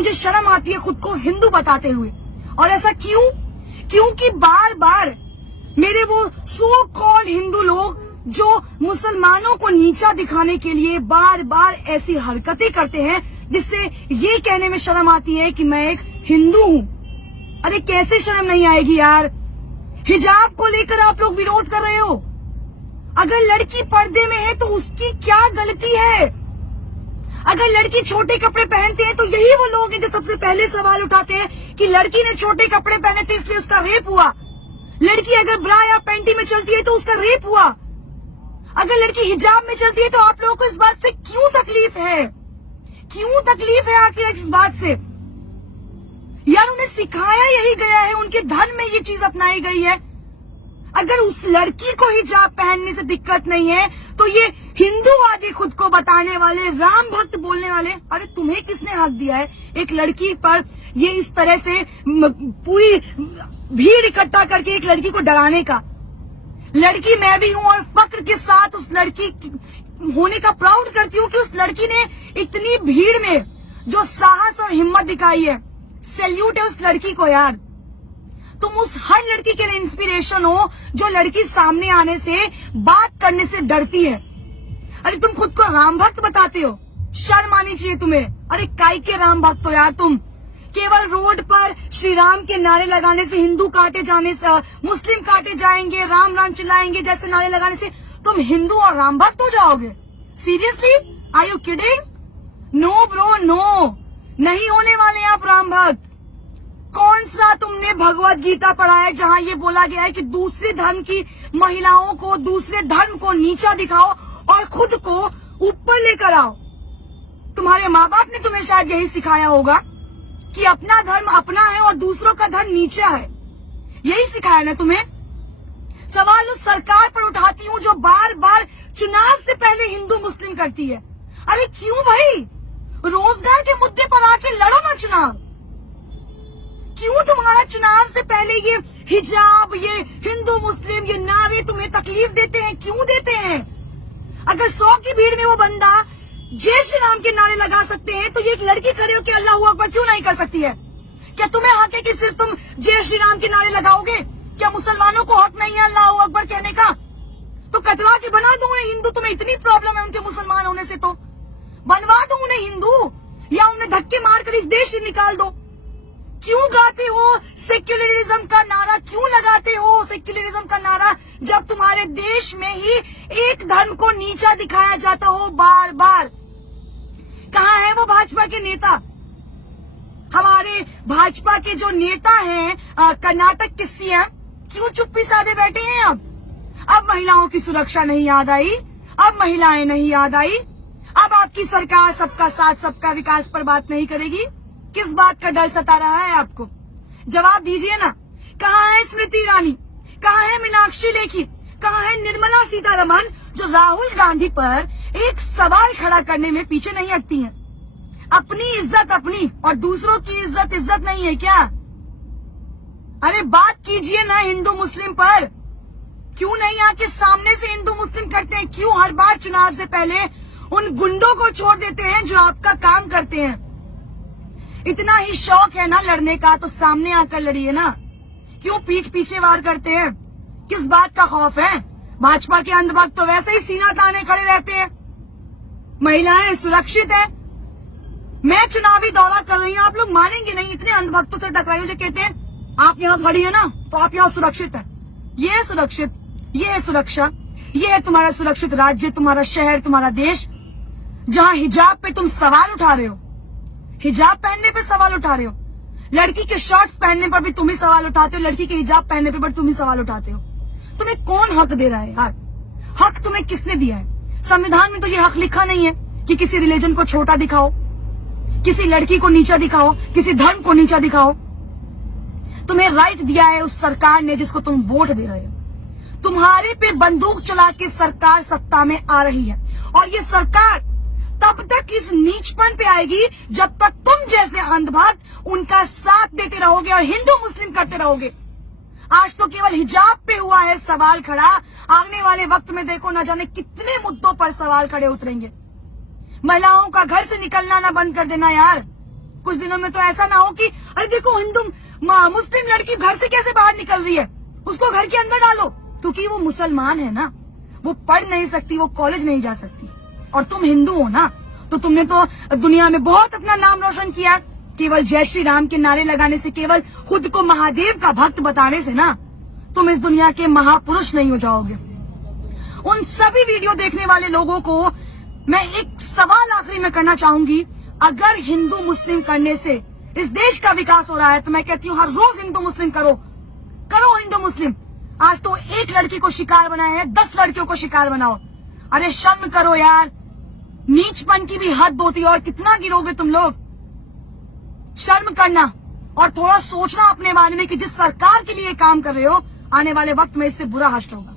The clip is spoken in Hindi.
मुझे शर्म आती है खुद को हिंदू बताते हुए। और ऐसा क्यों? क्योंकि बार बार मेरे वो सो कॉल्ड हिंदू लोग जो मुसलमानों को नीचा दिखाने के लिए बार बार ऐसी हरकतें करते हैं जिससे ये कहने में शर्म आती है कि मैं एक हिंदू हूं। अरे कैसे शर्म नहीं आएगी यार? हिजाब को लेकर आप लोग विरोध कर रहे हो। अगर लड़की पर्दे में है तो उसकी क्या गलती है? अगर लड़की छोटे कपड़े पहनते हैं तो यही वो लोग हैं जो सबसे पहले सवाल उठाते हैं कि लड़की ने छोटे कपड़े पहने थे इसलिए उसका रेप हुआ। लड़की अगर ब्रा या पैंटी में चलती है तो उसका रेप हुआ। अगर लड़की हिजाब में चलती है तो आप लोगों को इस बात से क्यों तकलीफ है? क्यों तकलीफ है आखिर इस बात से? यार उन्हें सिखाया यही गया है, उनके धर्म में ये चीज अपनाई गई है। अगर उस लड़की को हिजाब पहनने से दिक्कत नहीं है तो ये हिंदूवादी खुद को बताने वाले, राम भक्त बोलने वाले, अरे तुम्हें किसने हक दिया है एक लड़की पर ये इस तरह से पूरी भीड़ इकट्ठा करके एक लड़की को डराने का? लड़की मैं भी हूं और फक्र के साथ उस लड़की होने का प्राउड करती हूँ कि उस लड़की ने इतनी भीड़ में जो साहस और हिम्मत दिखाई है। सैल्यूट है उस लड़की को यार। तुम उस हर लड़की के लिए इंस्पिरेशन हो जो लड़की सामने आने से, बात करने से डरती है। अरे तुम खुद को राम भक्त बताते हो, शर्म आनी चाहिए तुम्हें। अरे काई के राम भक्त हो यार तुम? केवल रोड पर श्री राम के नारे लगाने से, हिंदू काटे जाने से, मुस्लिम काटे जाएंगे, राम राम चिल्लाएंगे जैसे नारे लगाने से तुम हिंदू और राम भक्त हो जाओगे? Seriously? Are you kidding? No bro no, नहीं होने वाले आप राम भक्त। कौन सा तुमने भगवत गीता पढ़ा है जहां ये बोला गया है कि दूसरे धर्म की महिलाओं को, दूसरे धर्म को नीचा दिखाओ और खुद को ऊपर लेकर आओ? तुम्हारे माँ बाप ने तुम्हें शायद यही सिखाया होगा कि अपना धर्म अपना है और दूसरों का धर्म नीचा है। यही सिखाया ना तुम्हें? सवाल उस सरकार पर उठाती हूँ जो बार बार चुनाव से पहले हिंदू मुस्लिम करती है। अरे क्यों भाई? रोजगार के मुद्दे पर आके लड़ो ना चुनाव। क्यों तुम्हारा चुनाव से पहले ये हिजाब, ये हिंदू मुस्लिम, ये नारे तुम्हें तकलीफ देते हैं? क्यों देते हैं? अगर 100 की भीड़ में वो बंदा जय श्री राम के नारे लगा सकते हैं तो ये एक लड़की खड़े होकर अल्लाह अकबर क्यों नहीं कर सकती है? क्या तुम्हें हक है कि सिर्फ तुम जय श्री राम के नारे लगाओगे? क्या मुसलमानों को हक नहीं है अल्लाह अकबर कहने का? तो कटवा के बना दो उन्हें हिंदू। तुम्हें इतनी प्रॉब्लम है उनके मुसलमान होने से तो बनवा दो उन्हें हिंदू, या उन्हें धक्के मारकर इस देश से निकाल दो। क्यों गाते हो सेक्युलरिज्म का नारा? क्यों लगाते हो सेक्युलरिज्म का नारा जब तुम्हारे देश में ही एक धर्म को नीचा दिखाया जाता हो बार बार? कहाँ है वो भाजपा के नेता? हमारे भाजपा के जो नेता हैं कर्नाटक के सीएम, क्यों चुप्पी साधे बैठे हैं? अब महिलाओं की सुरक्षा नहीं याद आई, अब महिलाएं नहीं याद आई, अब आपकी सरकार सबका साथ सबका विकास पर बात नहीं करेगी। किस बात का डर सता रहा है आपको? जवाब दीजिए ना। कहाँ है स्मृति ईरानी? कहाँ है मीनाक्षी लेखी? कहाँ है निर्मला सीतारमण जो राहुल गांधी पर एक सवाल खड़ा करने में पीछे नहीं हटती हैं? अपनी इज्जत अपनी और दूसरों की इज्जत इज्जत नहीं है क्या? अरे बात कीजिए ना हिंदू मुस्लिम पर। क्यों नहीं आके सामने से हिंदू मुस्लिम करते हैं? क्यों हर बार चुनाव से पहले उन गुंडों को छोड़ देते हैं जो आपका काम करते हैं? इतना ही शौक है ना लड़ने का तो सामने आकर लड़िए ना। क्यों पीठ पीछे वार करते हैं? किस बात का खौफ है? भाजपा के अंधभक्त तो वैसे ही सीना ताने खड़े रहते हैं। महिलाएं सुरक्षित है। मैं चुनावी दौरा कर रही हूँ, आप लोग मानेंगे नहीं, इतने अंधभक्तों से टकराई जो कहते हैं आप यहाँ खड़ी है ना तो आप यहाँ सुरक्षित है। ये है सुरक्षित, ये है सुरक्षा, ये है तुम्हारा सुरक्षित राज्य, तुम्हारा शहर, तुम्हारा देश, जहाँ हिजाब पे तुम सवाल उठा रहे हो। हिजाब पहनने पे सवाल उठा रहे हो। लड़की के शॉर्ट्स पहनने पर भी तुम ही सवाल उठाते हो, लड़की के हिजाब पहनने पे भी तुम ही सवाल उठाते हो। तुम्हें कौन हक दे रहा है यार? हक तुम्हें किसने दिया है? संविधान में तो ये हक लिखा नहीं है कि किसी रिलीजन को छोटा दिखाओ, किसी लड़की को नीचा दिखाओ, किसी धर्म को नीचा दिखाओ। तुम्हें राइट दिया है उस सरकार ने जिसको तुम वोट दे रहे हो। तुम्हारे पे बंदूक चला के सरकार सत्ता में आ रही है और ये सरकार तब तक इस नीचपन पे आएगी जब तक तुम जैसे अंधभक्त उनका साथ देते रहोगे और हिंदू मुस्लिम करते रहोगे। आज तो केवल हिजाब पे हुआ है सवाल खड़ा, आने वाले वक्त में देखो न जाने कितने मुद्दों पर सवाल खड़े उतरेंगे। महिलाओं का घर से निकलना ना बंद कर देना यार। कुछ दिनों में तो ऐसा ना हो कि अरे देखो हिंदू मुस्लिम लड़की घर से कैसे बाहर निकल रही है, उसको घर के अंदर डालो, क्योंकि वो मुसलमान है ना, वो पढ़ नहीं सकती, वो कॉलेज नहीं जा सकती। और तुम हिंदू हो ना, तो तुमने तो दुनिया में बहुत अपना नाम रोशन किया, केवल जय श्री राम के नारे लगाने से, केवल खुद को महादेव का भक्त बताने से ना तुम इस दुनिया के महापुरुष नहीं हो जाओगे। उन सभी वीडियो देखने वाले लोगों को मैं एक सवाल आखिरी में करना चाहूंगी, अगर हिंदू मुस्लिम करने से इस देश का विकास हो रहा है तो मैं कहती हूँ हर रोज हिंदू मुस्लिम करो हिंदू मुस्लिम। आज तो एक लड़की को शिकार बनाया है, 10 लड़कियों को शिकार बनाओ। अरे शर्म करो यार, नीचपन की भी हद होती है, और कितना गिरोगे तुम लोग। शर्म करना और थोड़ा सोचना अपने बारे में कि जिस सरकार के लिए काम कर रहे हो, आने वाले वक्त में इससे बुरा हश्र होगा।